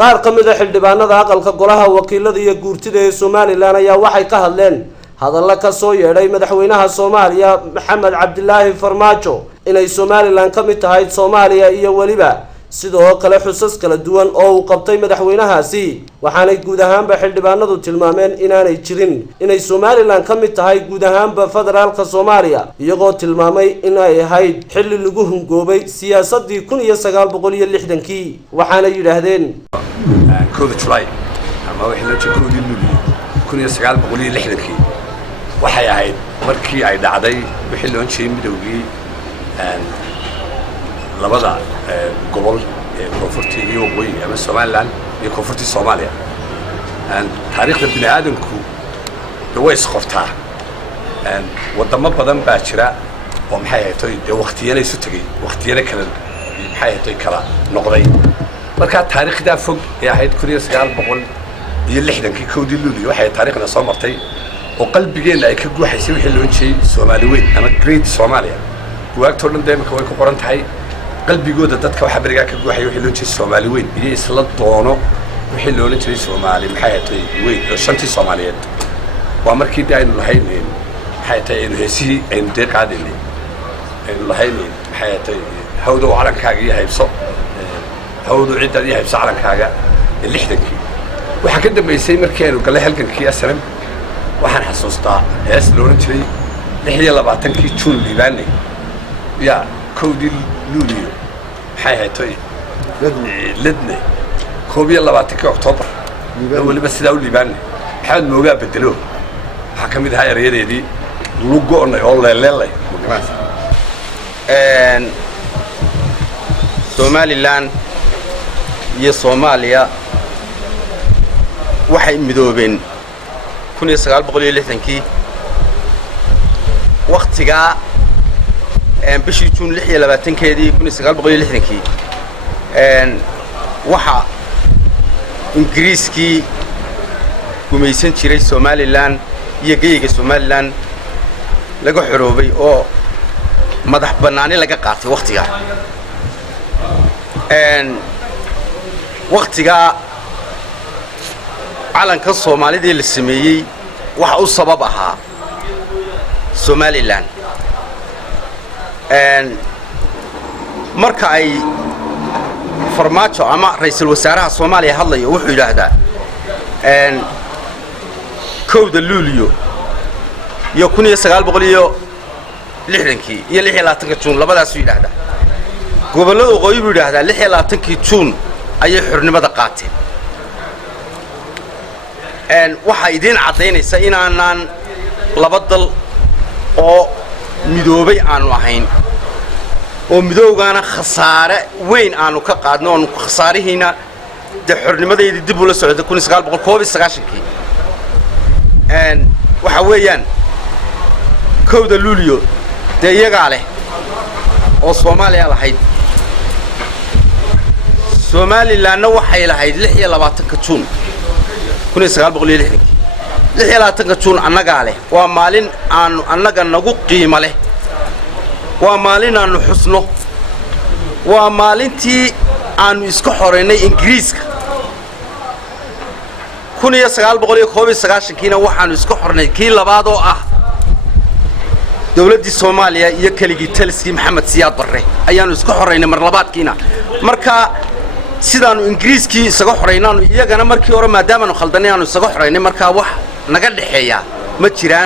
qaar ka mid ah xildhibaanada aqalka golaha wakiilada iyo guurtida ee Soomaaliland ayaa waxay ka hadleen hadalla ka soo yeedhay madaxweynaha Soomaaliya Maxamed Cabdilaahi Farmaajo inay Soomaaliland ka mid tahay Soomaaliya iyo waliba sidoo kale xusas kala duwan oo uu qabtay madaxweynahaasi waxaanay guud ahaanba xildhibaanadu tilmaameen inaanay jirin inay Soomaaliland ka mid tahay guud ahaanba federaalka Soomaaliya iyagoo tilmaamay inay ahayd xilli lagu hungoobay siyaasadii 1960kii waxaana yiraahdeen كود جولاي أما وحنا جكودي اللي كنا سجال بقولي لحدكي وحيا هاي مركي عيد عدي بحلون شيء مدوجي لبضع قبل كونفورتي يوغوي أما الصوماليان يكونفورتي الصوماليا تاريخ البني آدم كو بويس خفتها والضم بدن باشرة ومحياتي وقتينا يسوتجي وقتينا كلا محياتي كلا نقضي marka taariikhda fog ee ahayd 1960kii koodii luulii waxay taariikhna soo martay oo qalbigeena ay ka guuxaysay wixii loo jeeyay Soomaaliyeed ama Great Soomaaliya buugagta oo dhan deemka way ku qoran tahay qalbigooda dadka waxa bariga ka guuxay wixii loo jeeyay Soomaaliyeed iyo isla doono wixii loo jeeyay Soomaali maxay tahay weyn oo shantii Soomaaliyeed waa markii aynu lahayn maxay tahay in heesii aynu deeqaadinay aynu lahayn maxay tahay hawdo calankaaga iyo haybso هودو عدة دي هيبس على كاجا اللي حدكي وحكيت بيسي مركين وقال لي هلكن كي أسلم وحن حسوستا يسلون تري لحية لبعتن كي تشون ليباني يا كودي لولي حياة توي لدني كوبي لبعتن كي أكتوبر واللي بس ده ليباني حد موجا بدلوه حكم ده هاي ريدي دي لوجونا والله لا Somaliland iyo Soomaaliya waxay midoobeen 1960kii waqtiga bishii June 26keedii 1960kii waxa Ingiriiskii gumaysan jiray Somaliland iyo geyiga Somaliland laga xoroobay oo madax banaani laga qaatay waqtiga waqtiga calanka Soomaalida la sameeyay waxa uu sabab ahaa Somaliland marka ay Farmaajo ama ra'iisul wasaaraha Soomaaliya hadlayo wuxuu yiraahdaa kowda luuliyo iyo 1960kii iyo 26 June labadaas uu yiraahdaa gobolada qoyb uu yiraahdaa 26kii June ayay xornimada qaateen waxa idin cadeynaysa inaanan laba dal oo midoobay aanu ahayn oo midowgaana khasaare weyn aanu ka qaadno oo khasaarihiina de xornimadeedii dib u la socday 1991kii waxa weeyaan kowda luuliyo de iyaga leh oo Soomaaliya lahayd Somaliland waxay lahayd 26 June 1960 June annaga leh waa maalin aan annaga nagu qiimo leh waa maalin aan xusno waa maalintii aan iska xoreynay Ingiriiska 1991kiina waxaan iska xornay kii labaad oo ah dawladda Soomaaliya iyo kaligii taliskii Maxamed Siyaad Barre ayaanu iska xoreynay mar labaadkiina marka sidaanu Ingiriiskii isaga xoreynaan iyagana markii hore maadaama aanu khaldanay aanu isaga xoreynay marka wax naga dhaxeeya ma jiraan